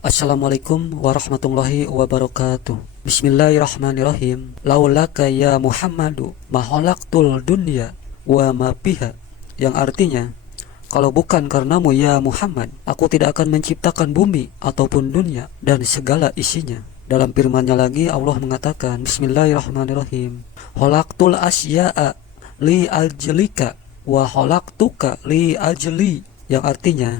Assalamualaikum warahmatullahi wabarakatuh. Bismillahirrahmanirrahim. Laulaka ya Muhammadu ma khalaqtul dunya wa ma fiha. Yang artinya, kalau bukan karenamu ya Muhammad, aku tidak akan menciptakan bumi ataupun dunia dan segala isinya. Dalam firman-Nya lagi Allah mengatakan, Bismillahirrahmanirrahim. Khalaqtul asya'a li ajlika wa khalaqtuka li ajli. Yang artinya,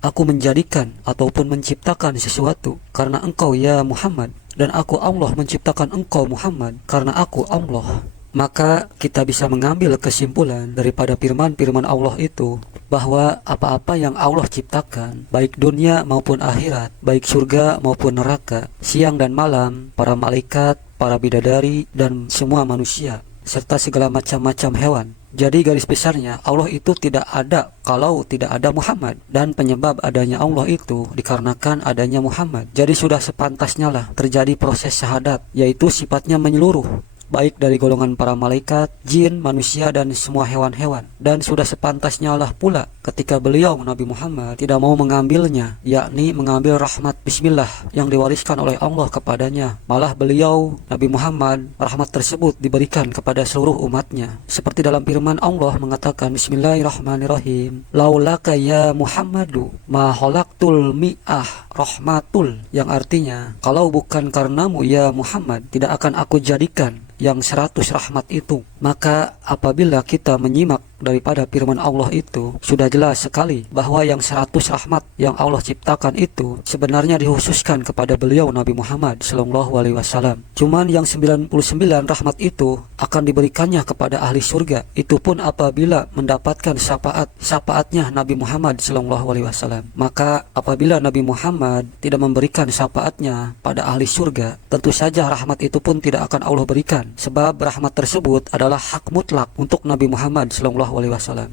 aku menjadikan ataupun menciptakan sesuatu karena engkau ya Muhammad, dan aku Allah menciptakan engkau Muhammad karena aku Allah. Maka kita bisa mengambil kesimpulan daripada firman-firman Allah itu bahwa apa-apa yang Allah ciptakan, baik dunia maupun akhirat, baik surga maupun neraka, siang dan malam, para malaikat, para bidadari, dan semua manusia, serta segala macam-macam hewan. Jadi garis besarnya, Allah itu tidak ada kalau tidak ada Muhammad, dan penyebab adanya Allah itu dikarenakan adanya Muhammad. Jadi sudah sepantasnya lah terjadi proses syahadat, yaitu sifatnya menyeluruh, baik dari golongan para malaikat, jin, manusia, dan semua hewan-hewan. Dan sudah sepantasnya lah pula ketika beliau Nabi Muhammad tidak mau mengambilnya, yakni mengambil rahmat bismillah yang diwariskan oleh Allah kepadanya. Malah beliau Nabi Muhammad, rahmat tersebut diberikan kepada seluruh umatnya. Seperti dalam firman Allah mengatakan, Bismillahirrahmanirrahim. Laulaka ya Muhammadu ma khalaqtul mi'ah rahmatul. Yang artinya, kalau bukan karenamu ya Muhammad, tidak akan aku jadikan yang 100 rahmat itu. Maka apabila kita menyimak daripada firman Allah itu, sudah jelas sekali bahwa yang 100 rahmat yang Allah ciptakan itu sebenarnya dikhususkan kepada beliau Nabi Muhammad SAW. Cuman yang 99 rahmat itu akan diberikannya kepada ahli surga. Itu pun apabila mendapatkan syafaatnya Nabi Muhammad SAW. Maka apabila Nabi Muhammad tidak memberikan syafaatnya pada ahli surga, tentu saja rahmat itu pun tidak akan Allah berikan, sebab rahmat tersebut adalah hak mutlak untuk Nabi Muhammad SAW.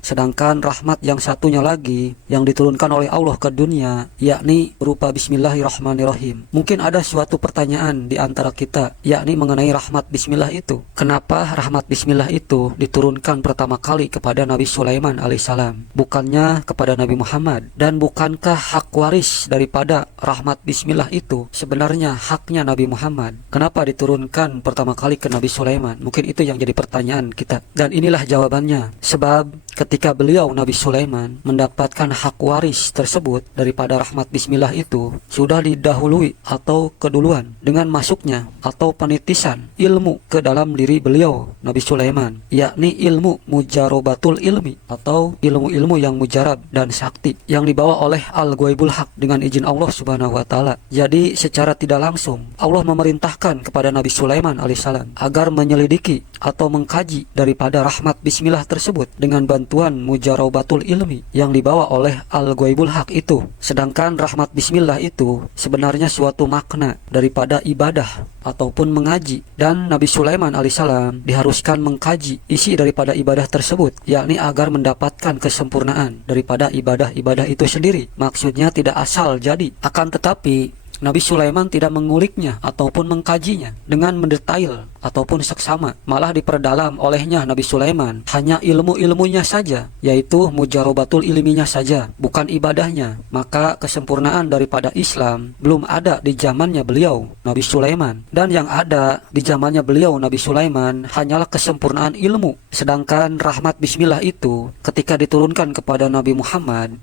Sedangkan rahmat yang satunya lagi yang diturunkan oleh Allah ke dunia, yakni berupa Bismillahirrahmanirrahim. Mungkin ada suatu pertanyaan di antara kita, yakni mengenai rahmat Bismillah itu. Kenapa rahmat Bismillah itu diturunkan pertama kali kepada Nabi Sulaiman alaihissalam, bukannya kepada Nabi Muhammad? Dan bukankah hak waris daripada rahmat Bismillah itu sebenarnya haknya Nabi Muhammad? Kenapa diturunkan pertama kali ke Nabi Sulaiman? Mungkin itu yang jadi pertanyaan kita. Dan inilah jawabannya. Sebab ketika beliau Nabi Sulaiman mendapatkan hak waris tersebut daripada rahmat Bismillah itu, sudah didahului atau keduluan dengan masuknya atau penitisan ilmu ke dalam diri beliau Nabi Sulaiman, yakni ilmu mujarobatul ilmi atau ilmu-ilmu yang mujarab dan sakti yang dibawa oleh Al-Ghaibul Haq dengan izin Allah Subhanahu wa taala. Jadi secara tidak langsung Allah memerintahkan kepada Nabi Sulaiman alaihissalam agar menyelidiki atau mengkaji daripada rahmat Bismillah tersebut dengan bantuan mujarobatul ilmi yang dibawa oleh Al-Ghaibul Haq itu. Sedangkan rahmat Bismillah itu sebenarnya suatu makna daripada ibadah ataupun mengaji, dan Nabi Sulaiman alaihissalam diharuskan mengkaji isi daripada ibadah tersebut, yakni agar mendapatkan kesempurnaan daripada ibadah-ibadah itu sendiri. Maksudnya tidak asal jadi, akan tetapi Nabi Sulaiman tidak menguliknya ataupun mengkajinya dengan mendetail ataupun seksama, malah diperdalam olehnya Nabi Sulaiman hanya ilmu-ilmunya saja, yaitu mujarobatul ilminya saja, bukan ibadahnya. Maka kesempurnaan daripada Islam belum ada di zamannya beliau Nabi Sulaiman, dan yang ada di zamannya beliau Nabi Sulaiman hanyalah kesempurnaan ilmu. Sedangkan rahmat Bismillah itu ketika diturunkan kepada Nabi Muhammad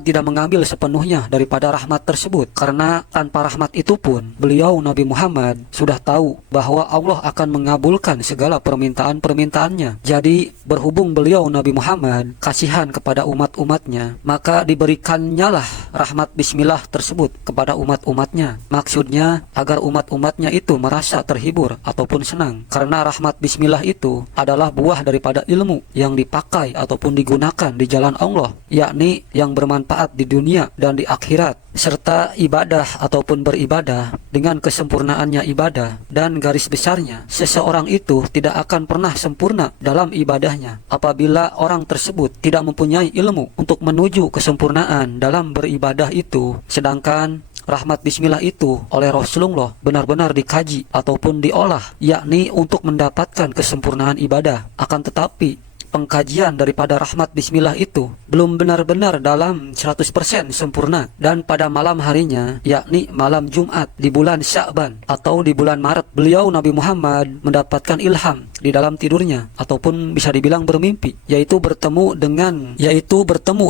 tidak mengambil sepenuhnya daripada rahmat tersebut, karena tanpa rahmat itu pun beliau Nabi Muhammad sudah tahu bahwa Allah akan mengabulkan segala permintaan-permintaannya. Jadi berhubung beliau Nabi Muhammad kasihan kepada umat-umatnya, maka diberikannya lah rahmat Bismillah tersebut kepada umat-umatnya. Maksudnya agar umat-umatnya itu merasa terhibur ataupun senang, karena rahmat Bismillah itu adalah buah daripada ilmu yang dipakai ataupun digunakan di jalan Allah, yakni yang bermanfaat di dunia dan di akhirat, serta ibadah ataupun beribadah dengan kesempurnaannya ibadah. Dan garis besarnya, seseorang itu tidak akan pernah sempurna dalam ibadahnya apabila orang tersebut tidak mempunyai ilmu untuk menuju kesempurnaan dalam beribadah itu. Sedangkan rahmat Bismillah itu oleh Rasulullah benar-benar dikaji ataupun diolah, yakni untuk mendapatkan kesempurnaan ibadah. Akan tetapi pengkajian daripada rahmat bismillah itu belum benar-benar dalam 100% sempurna, dan pada malam harinya, yakni malam Jumat di bulan Sya'ban atau di bulan Maret, beliau Nabi Muhammad mendapatkan ilham di dalam tidurnya, ataupun bisa dibilang bermimpi, yaitu bertemu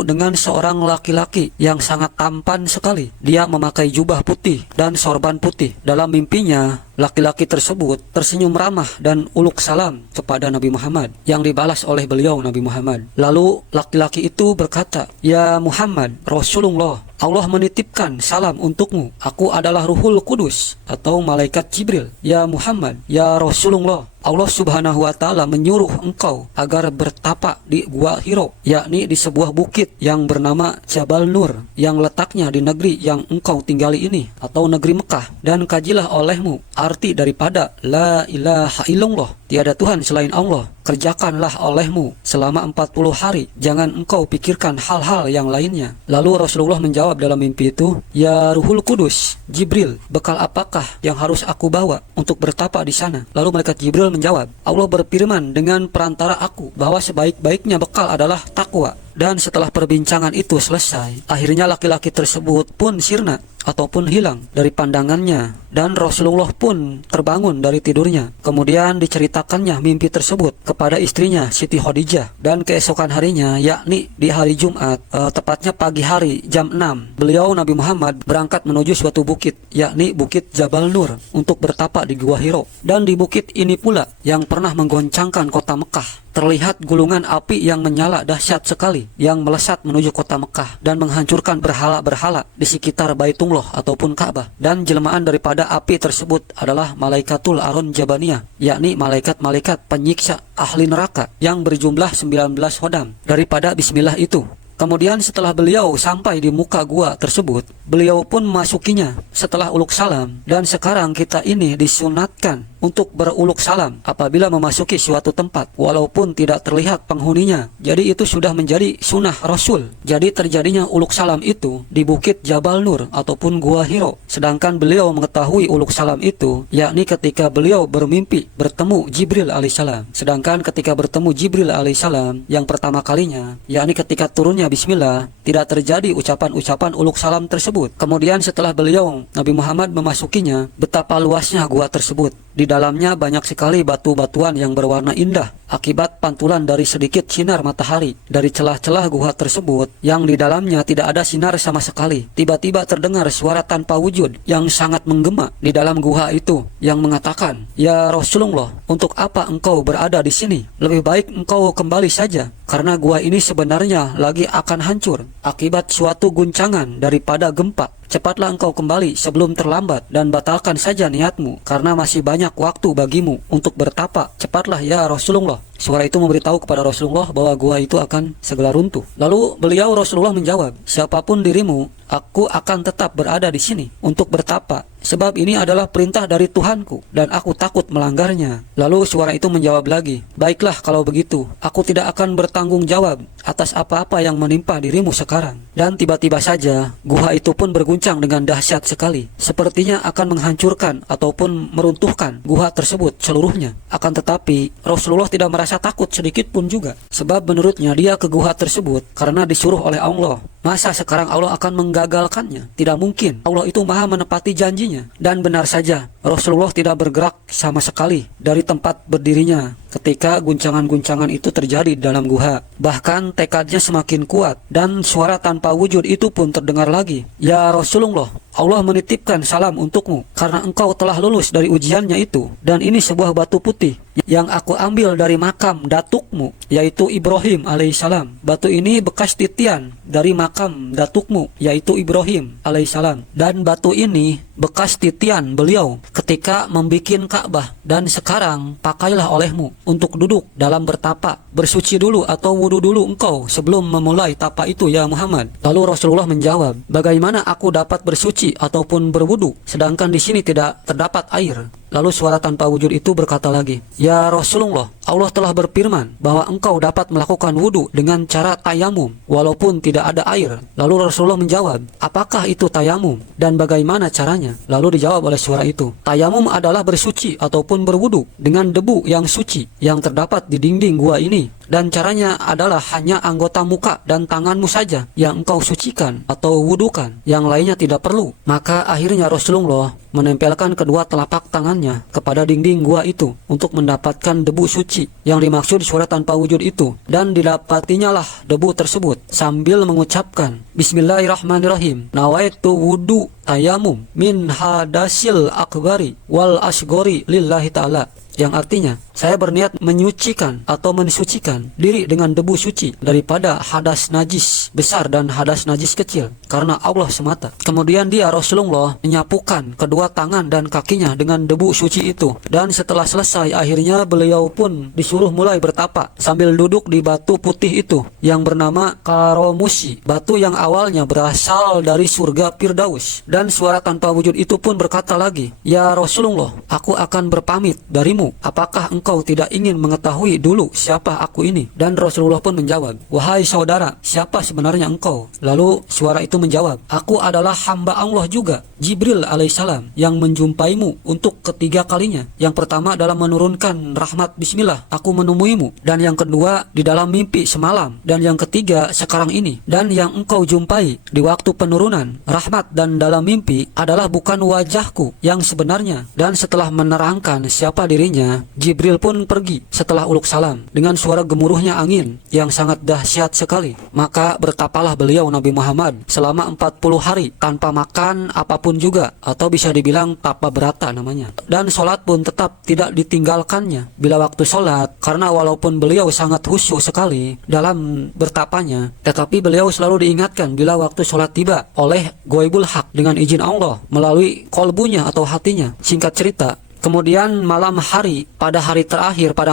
dengan seorang laki-laki yang sangat tampan sekali. Dia memakai jubah putih dan sorban putih. Dalam mimpinya, laki-laki tersebut tersenyum ramah dan uluk salam kepada Nabi Muhammad, yang dibalas oleh beliau Nabi Muhammad. Lalu laki-laki itu berkata, "Ya Muhammad, Rasulullah, Allah menitipkan salam untukmu. Aku adalah Ruhul Kudus atau malaikat Jibril. Ya Muhammad, ya Rasulullah, Allah Subhanahu wa Ta'ala menyuruh engkau agar bertapa di Gua Hiro, yakni di sebuah bukit yang bernama Jabal Nur, yang letaknya di negeri yang engkau tinggali ini, atau negeri Mekah. Dan kajilah olehmu arti daripada La ilaha illallah, tiada Tuhan selain Allah. Kerjakanlah olehmu selama 40 hari. Jangan engkau pikirkan hal-hal yang lainnya." Lalu Rasulullah menjawab dalam mimpi itu, "Ya Ruhul Kudus, Jibril, bekal apakah yang harus aku bawa untuk bertapa di sana?" Lalu malaikat Jibril menjawab, "Allah berfirman dengan perantara aku bahwa sebaik-baiknya bekal adalah takwa." Dan setelah perbincangan itu selesai, akhirnya laki-laki tersebut pun sirna ataupun hilang dari pandangannya, dan Rasulullah pun terbangun dari tidurnya. Kemudian diceritakannya mimpi tersebut kepada istrinya Siti Khadijah, dan keesokan harinya, yakni di hari Jumat, tepatnya pagi hari jam 6, beliau Nabi Muhammad berangkat menuju suatu bukit, yakni Bukit Jabal Nur, untuk bertapa di Gua Hiro. Dan di bukit ini pula yang pernah menggoncangkan kota Mekah. Terlihat gulungan api yang menyala dahsyat sekali, yang melesat menuju kota Mekah dan menghancurkan berhala-berhala di sekitar Baitullah ataupun Ka'bah. Dan jelmaan daripada api tersebut adalah Malaikatul Arun Jabaniyah, yakni malaikat-malaikat penyiksa ahli neraka yang berjumlah 19 hodam daripada bismillah itu. Kemudian setelah beliau sampai di muka gua tersebut, beliau pun memasukinya setelah uluk salam. Dan sekarang kita ini disunatkan untuk beruluk salam apabila memasuki suatu tempat, walaupun tidak terlihat penghuninya. Jadi itu sudah menjadi sunnah Rasul. Jadi terjadinya uluk salam itu di Bukit Jabal Nur ataupun Gua Hiro. Sedangkan beliau mengetahui uluk salam itu, yakni ketika beliau bermimpi bertemu Jibril alaihissalam. Sedangkan ketika bertemu Jibril alaihissalam yang pertama kalinya, yakni ketika turunnya bismillah, tidak terjadi ucapan-ucapan uluk salam tersebut. Kemudian setelah beliau Nabi Muhammad memasukinya, betapa luasnya gua tersebut. Di dalamnya banyak sekali batu-batuan yang berwarna indah akibat pantulan dari sedikit sinar matahari dari celah-celah gua tersebut, yang di dalamnya tidak ada sinar sama sekali. Tiba-tiba terdengar suara tanpa wujud yang sangat menggema di dalam gua itu, yang mengatakan, "Ya Rasulullah, untuk apa engkau berada di sini? Lebih baik engkau kembali saja, karena gua ini sebenarnya lagi akan hancur akibat suatu guncangan daripada gempa. Cepatlah engkau kembali sebelum terlambat, dan batalkan saja niatmu, karena masih banyak waktu bagimu untuk bertapa. Cepatlah ya Rasulullah." Suara itu memberitahu kepada Rasulullah bahwa gua itu akan segera runtuh. Lalu beliau Rasulullah menjawab, "Siapapun dirimu, aku akan tetap berada di sini untuk bertapa, sebab ini adalah perintah dari Tuhanku dan aku takut melanggarnya." Lalu suara itu menjawab lagi, "Baiklah kalau begitu, aku tidak akan bertanggung jawab atas apa-apa yang menimpa dirimu sekarang." Dan tiba-tiba saja gua itu pun berguncang dengan dahsyat sekali, sepertinya akan menghancurkan ataupun meruntuhkan gua tersebut seluruhnya. Akan tetapi Rasulullah tidak merasa takut sedikit pun juga, sebab menurutnya dia ke gua tersebut karena disuruh oleh Allah. Masa sekarang Allah akan menggagalkannya? Tidak mungkin. Allah itu maha menepati janjinya. Dan benar saja, Rasulullah tidak bergerak sama sekali dari tempat berdirinya ketika guncangan-guncangan itu terjadi di dalam gua. Bahkan tekadnya semakin kuat, dan suara tanpa wujud itu pun terdengar lagi, "Ya Rasulullah, Allah menitipkan salam untukmu karena engkau telah lulus dari ujiannya itu, dan ini sebuah batu putih yang aku ambil dari makam datukmu, yaitu Ibrahim alaihissalam. Batu ini bekas titian dari makam datukmu, yaitu Ibrahim alaihissalam, dan batu ini bekas titian beliau ketika membikin Ka'bah, dan sekarang pakailah olehmu untuk duduk dalam bertapa. Bersuci dulu atau wudu dulu engkau sebelum memulai tapa itu ya Muhammad." Lalu Rasulullah menjawab, "Bagaimana aku dapat bersuci ataupun berwudu sedangkan di sini tidak terdapat air?" Lalu suara tanpa wujud itu berkata lagi, "Ya Rasulullah, Allah telah berfirman bahwa engkau dapat melakukan wudu dengan cara tayamum walaupun tidak ada air." Lalu Rasulullah menjawab, "Apakah itu tayamum dan bagaimana caranya?" Lalu dijawab oleh suara itu, "Tayamum adalah bersuci ataupun berwudu dengan debu yang suci yang terdapat di dinding gua ini dan caranya adalah hanya anggota muka dan tanganmu saja yang engkau sucikan atau wudukan, yang lainnya tidak perlu. Maka akhirnya Rasulullah menempelkan kedua telapak tangannya kepada dinding gua itu untuk mendapatkan debu suci yang dimaksud suara tanpa wujud itu, dan didapatinya lah debu tersebut sambil mengucapkan Bismillahirrahmanirrahim, nawaitu wudu tayamum min hadasil akbari wal asgori lillahi ta'ala, yang artinya saya berniat menyucikan atau mensucikan diri dengan debu suci daripada hadas najis besar dan hadas najis kecil karena Allah semata. Kemudian dia Rasulullah menyapukan kedua tangan dan kakinya dengan debu suci itu, dan setelah selesai akhirnya beliau pun disuruh mulai bertapa sambil duduk di batu putih itu yang bernama Karomusi, batu yang awalnya berasal dari surga Firdaus. Dan suara tanpa wujud itu pun berkata lagi, ya Rasulullah, aku akan berpamit darimu, apakah engkau tidak ingin mengetahui dulu siapa aku ini? Dan Rasulullah pun menjawab, wahai saudara, siapa sebenarnya engkau? Lalu suara itu menjawab, aku adalah hamba Allah juga, Jibril alaihissalam, yang menjumpaimu untuk ketiga kalinya. Yang pertama dalam menurunkan rahmat bismillah, aku menemuimu, dan yang kedua di dalam mimpi semalam, dan yang ketiga sekarang ini. Dan yang engkau jumpai di waktu penurunan rahmat dan dalam mimpi adalah bukan wajahku yang sebenarnya. Dan setelah menerangkan siapa dirinya, Jibril pun pergi setelah uluk salam dengan suara gemuruhnya angin yang sangat dahsyat sekali. Maka bertapalah beliau Nabi Muhammad selama 40 hari tanpa makan apapun juga, atau bisa dibilang tapa berata namanya. Dan sholat pun tetap tidak ditinggalkannya bila waktu sholat, karena walaupun beliau sangat khusyuk sekali dalam bertapanya, tetapi beliau selalu diingatkan bila waktu sholat tiba oleh Ghaibul Haq dengan izin Allah melalui kolbunya atau hatinya. Singkat cerita, kemudian malam hari, pada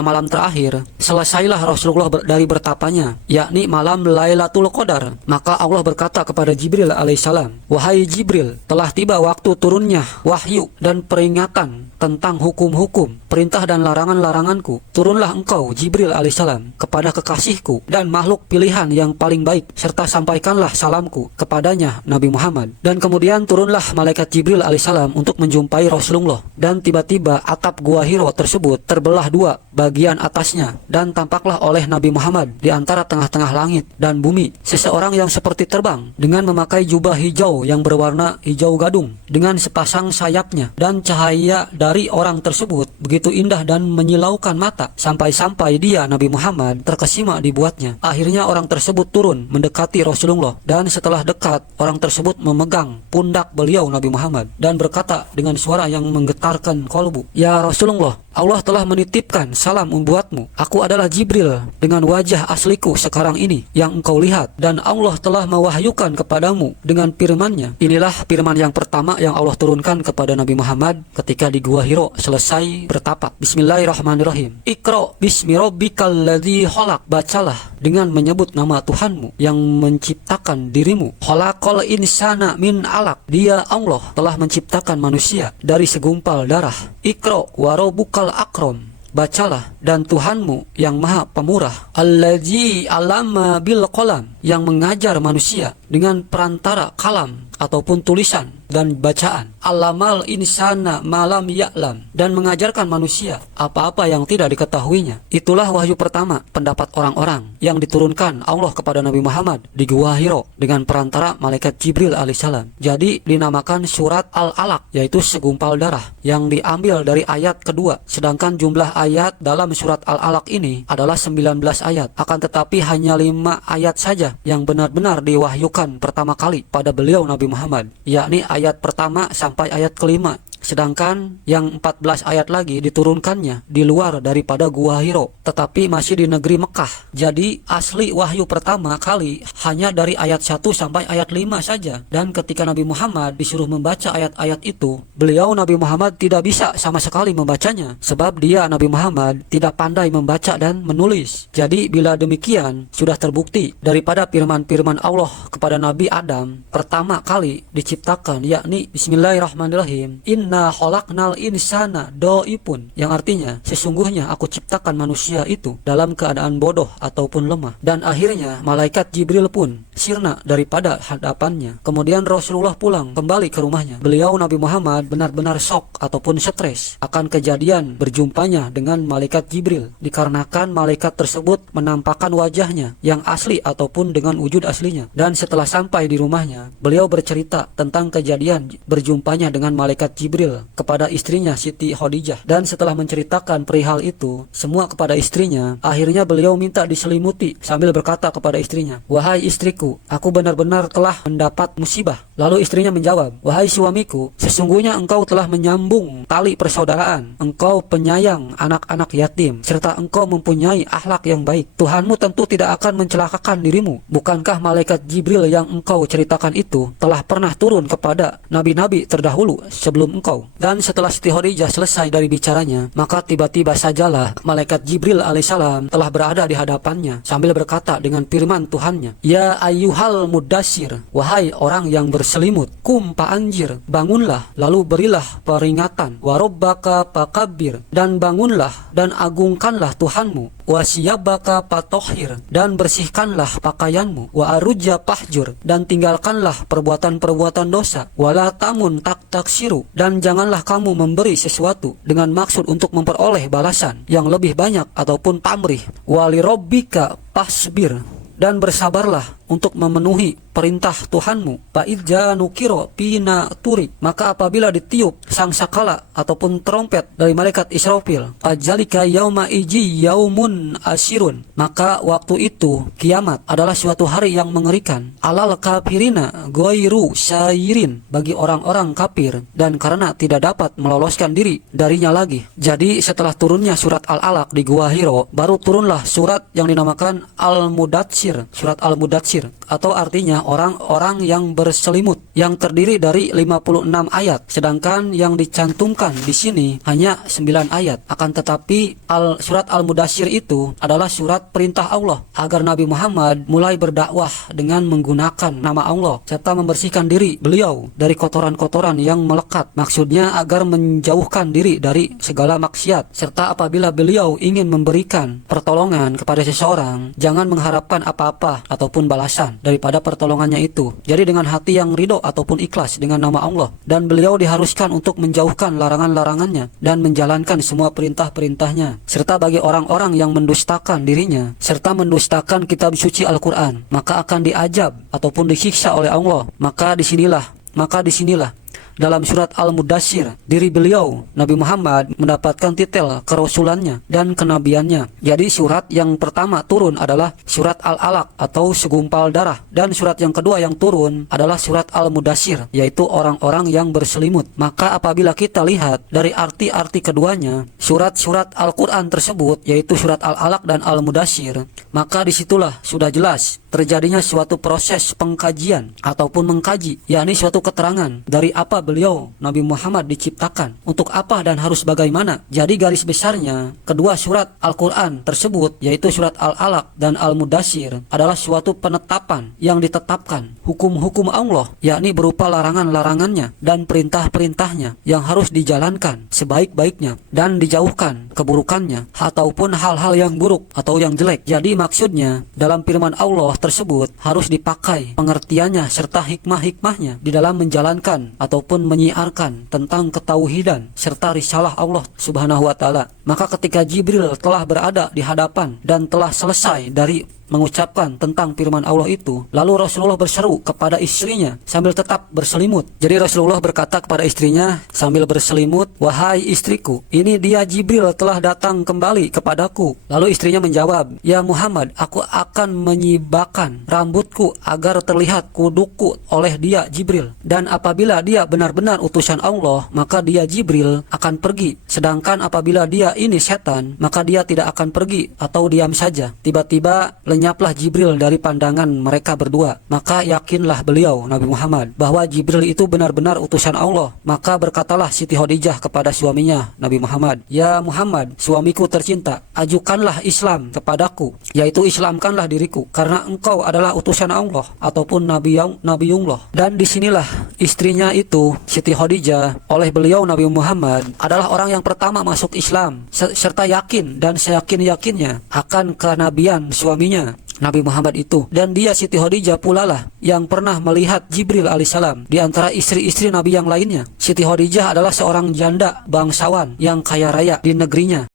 malam terakhir, selesailah Rasulullah dari bertapanya, yakni malam Lailatul Qadar. Maka Allah berkata kepada Jibril alaihissalam, wahai Jibril, telah tiba waktu turunnya wahyu dan peringatan tentang hukum-hukum, perintah dan larangan-laranganku. Turunlah engkau Jibril alaihissalam kepada kekasihku dan makhluk pilihan yang paling baik, serta sampaikanlah salamku kepadanya Nabi Muhammad. Dan kemudian turunlah malaikat Jibril alaihissalam untuk menjumpai Rasulullah, dan tiba-tiba atap gua Hiro tersebut terbelah dua bagian atasnya, dan tampaklah oleh Nabi Muhammad di antara tengah-tengah langit dan bumi seseorang yang seperti terbang dengan memakai jubah hijau yang berwarna hijau gadung dengan sepasang sayapnya, dan cahaya dari orang tersebut begitu indah dan menyilaukan mata sampai-sampai dia Nabi Muhammad terkesima dibuatnya. Akhirnya orang tersebut turun mendekati Rasulullah, dan setelah dekat orang tersebut memegang pundak beliau Nabi Muhammad dan berkata dengan suara yang menggetarkan kolbu, ya Rasulullah, Allah telah menitipkan salam membuatmu. Aku adalah Jibril dengan wajah asliku sekarang ini yang engkau lihat, dan Allah telah mewahyukan kepadamu dengan firman-Nya. Inilah firman yang pertama yang Allah turunkan kepada Nabi Muhammad ketika di Gua Hiro selesai bertapa. Bismillahirrahmanirrahim. Iqra bismi rabbikal ladzi khalaq. Bacalah dengan menyebut nama Tuhanmu yang menciptakan dirimu. Khalaqal insana min alaq. Dia Allah telah menciptakan manusia dari segumpal darah. Iqra wa rabbukal akram. Bacalah, dan Tuhanmu yang maha pemurah, Allazi alama bil qalam, yang mengajar manusia dengan perantara kalam ataupun tulisan dan bacaan. Alamal insana malam ya'lam, dan mengajarkan manusia apa-apa yang tidak diketahuinya. Itulah wahyu pertama pendapat orang-orang yang diturunkan Allah kepada Nabi Muhammad di Gua Hiro dengan perantara malaikat Jibril alaihissalam. Jadi dinamakan surat Al-Alaq, yaitu segumpal darah, yang diambil dari ayat kedua. Sedangkan jumlah ayat dalam surat Al-Alaq ini adalah 19 ayat. Akan tetapi hanya 5 ayat saja yang benar-benar diwahyukan pertama kali pada beliau Nabi Muhammad, yakni ayat pertama sampai ayat kelima. Sedangkan yang 14 ayat lagi diturunkannya di luar daripada Gua Hiro, tetapi masih di negeri Mekah. Jadi asli wahyu pertama kali hanya dari ayat 1 sampai ayat 5 saja. Dan ketika Nabi Muhammad disuruh membaca ayat-ayat itu, beliau Nabi Muhammad tidak bisa sama sekali membacanya, sebab dia Nabi Muhammad tidak pandai membaca dan menulis. Jadi bila demikian, sudah terbukti daripada firman-firman Allah kepada Nabi Adam pertama kali diciptakan, yakni Bismillahirrahmanirrahim, Inna inna khalaqnal insana dhaifun, yang artinya sesungguhnya aku ciptakan manusia itu dalam keadaan bodoh ataupun lemah. Dan akhirnya malaikat Jibril pun sirna daripada hadapannya. Kemudian Rasulullah pulang kembali ke rumahnya. Beliau Nabi Muhammad benar-benar shock ataupun stres akan kejadian berjumpanya dengan malaikat Jibril, dikarenakan malaikat tersebut menampakkan wajahnya yang asli ataupun dengan wujud aslinya. Dan setelah sampai di rumahnya, beliau bercerita tentang kejadian berjumpanya dengan malaikat Jibril kepada istrinya Siti Khadijah. Dan setelah menceritakan perihal itu semua kepada istrinya, akhirnya beliau minta diselimuti sambil berkata kepada istrinya, "Wahai istriku, aku benar-benar telah mendapat musibah." Lalu istrinya menjawab, "Wahai suamiku, sesungguhnya engkau telah menyambung tali persaudaraan, engkau penyayang anak-anak yatim, serta engkau mempunyai akhlak yang baik. Tuhanmu tentu tidak akan mencelakakan dirimu. Bukankah malaikat Jibril yang engkau ceritakan itu telah pernah turun kepada nabi-nabi terdahulu sebelum engkau?" Dan setelah Siti Khadijah selesai dari bicaranya, maka tiba-tiba sajalah malaikat Jibril alaihissalam telah berada di hadapannya sambil berkata dengan firman Tuhannya, "Ya ayyuhal mudassir, wahai orang yang berselimut, kum anjir, bangunlah lalu berilah peringatan, wa rabbaka fakabbir, dan bangunlah dan agungkanlah Tuhanmu, wasiyabaka patohir, dan bersihkanlah pakaianmu, wa arujja pahjur, dan tinggalkanlah perbuatan-perbuatan dosa, wala tamun tak taksiru, dan janganlah kamu memberi sesuatu dengan maksud untuk memperoleh balasan yang lebih banyak ataupun pamrih, wali robbika pasbir, dan bersabarlah untuk memenuhi perintah Tuhanmu. Fa'idja nukiro pina turi, maka apabila ditiup sangsakala ataupun trompet dari malaikat Israfil, fajalika yauma iji yaumun asirun, maka waktu itu kiamat adalah suatu hari yang mengerikan. Alal kafirina goiru sairin, bagi orang-orang kafir dan karena tidak dapat meloloskan diri darinya lagi. Jadi setelah turunnya surat Al-Alaq di Gua Hiro, baru turunlah surat yang dinamakan Al-Mudatsir, surat Al-Mudatsir, atau artinya orang-orang yang berselimut, yang terdiri dari 56 ayat, sedangkan yang dicantumkan di sini hanya 9 ayat. Akan tetapi surat Al-Mudatsir itu adalah surat perintah Allah agar Nabi Muhammad mulai berdakwah dengan menggunakan nama Allah serta membersihkan diri beliau dari kotoran-kotoran yang melekat. Maksudnya agar menjauhkan diri dari segala maksiat, serta apabila beliau ingin memberikan pertolongan kepada seseorang, jangan mengharapkan apa-apa ataupun balasan daripada pertolongannya itu. Jadi dengan hati yang ridho ataupun ikhlas dengan nama Allah, dan beliau diharuskan untuk menjauhkan larangan-larangannya dan menjalankan semua perintah-perintahnya. Serta bagi orang-orang yang mendustakan dirinya serta mendustakan kitab suci Al-Quran, maka akan diazab ataupun disiksa oleh Allah. Maka disinilah dalam surat Al-Mudatsir diri beliau Nabi Muhammad mendapatkan titel kerasulannya dan kenabiannya. Jadi surat yang pertama turun adalah surat Al-Alaq atau segumpal darah, dan surat yang kedua yang turun adalah surat Al-Mudatsir, yaitu orang-orang yang berselimut. Maka apabila kita lihat dari arti-arti keduanya, surat-surat Al-Quran tersebut yaitu surat Al-Alaq dan Al-Mudatsir, maka disitulah sudah jelas terjadinya suatu proses pengkajian ataupun mengkaji, yakni suatu keterangan dari apa beliau Nabi Muhammad diciptakan, untuk apa dan harus bagaimana. Jadi garis besarnya kedua surat Al-Quran tersebut yaitu surat Al-Alaq dan Al-Mudatsir adalah suatu penetapan yang ditetapkan hukum-hukum Allah, yakni berupa larangan-larangannya dan perintah-perintahnya yang harus dijalankan sebaik-baiknya dan dijauhkan keburukannya ataupun hal-hal yang buruk atau yang jelek. Jadi maksudnya dalam firman Allah tersebut harus dipakai pengertiannya serta hikmah-hikmahnya di dalam menjalankan ataupun menyiarkan tentang ketauhidan serta risalah Allah Subhanahu wa taala. Maka ketika Jibril telah berada di hadapan dan telah selesai dari mengucapkan tentang firman Allah itu, lalu Rasulullah berseru kepada istrinya sambil tetap berselimut. Jadi Rasulullah berkata kepada istrinya sambil berselimut, "Wahai istriku, ini dia Jibril telah datang kembali kepadaku." Lalu istrinya menjawab, "Ya Muhammad, aku akan menyibakkan rambutku agar terlihat kuduku oleh dia Jibril, dan apabila dia benar-benar utusan Allah, maka dia Jibril akan pergi, sedangkan apabila dia ini setan, maka dia tidak akan pergi atau diam saja." Tiba-tiba lenyaplah Jibril dari pandangan mereka berdua. Maka yakinlah beliau Nabi Muhammad bahwa Jibril itu benar-benar utusan Allah. Maka berkatalah Siti Khadijah kepada suaminya Nabi Muhammad, "Ya Muhammad, suamiku tercinta, ajukanlah Islam kepadaku, yaitu Islamkanlah diriku, karena engkau adalah utusan Allah ataupun Nabiullah." Dan disinilah istrinya itu Siti Khadijah, oleh beliau Nabi Muhammad adalah orang yang pertama masuk Islam, serta yakin dan seyakin-yakinnya akan kenabian suaminya Nabi Muhammad itu. Dan dia Siti Khadijah pula lah yang pernah melihat Jibril alaihissalam di antara istri-istri Nabi yang lainnya. Siti Khadijah adalah seorang janda bangsawan yang kaya raya di negerinya.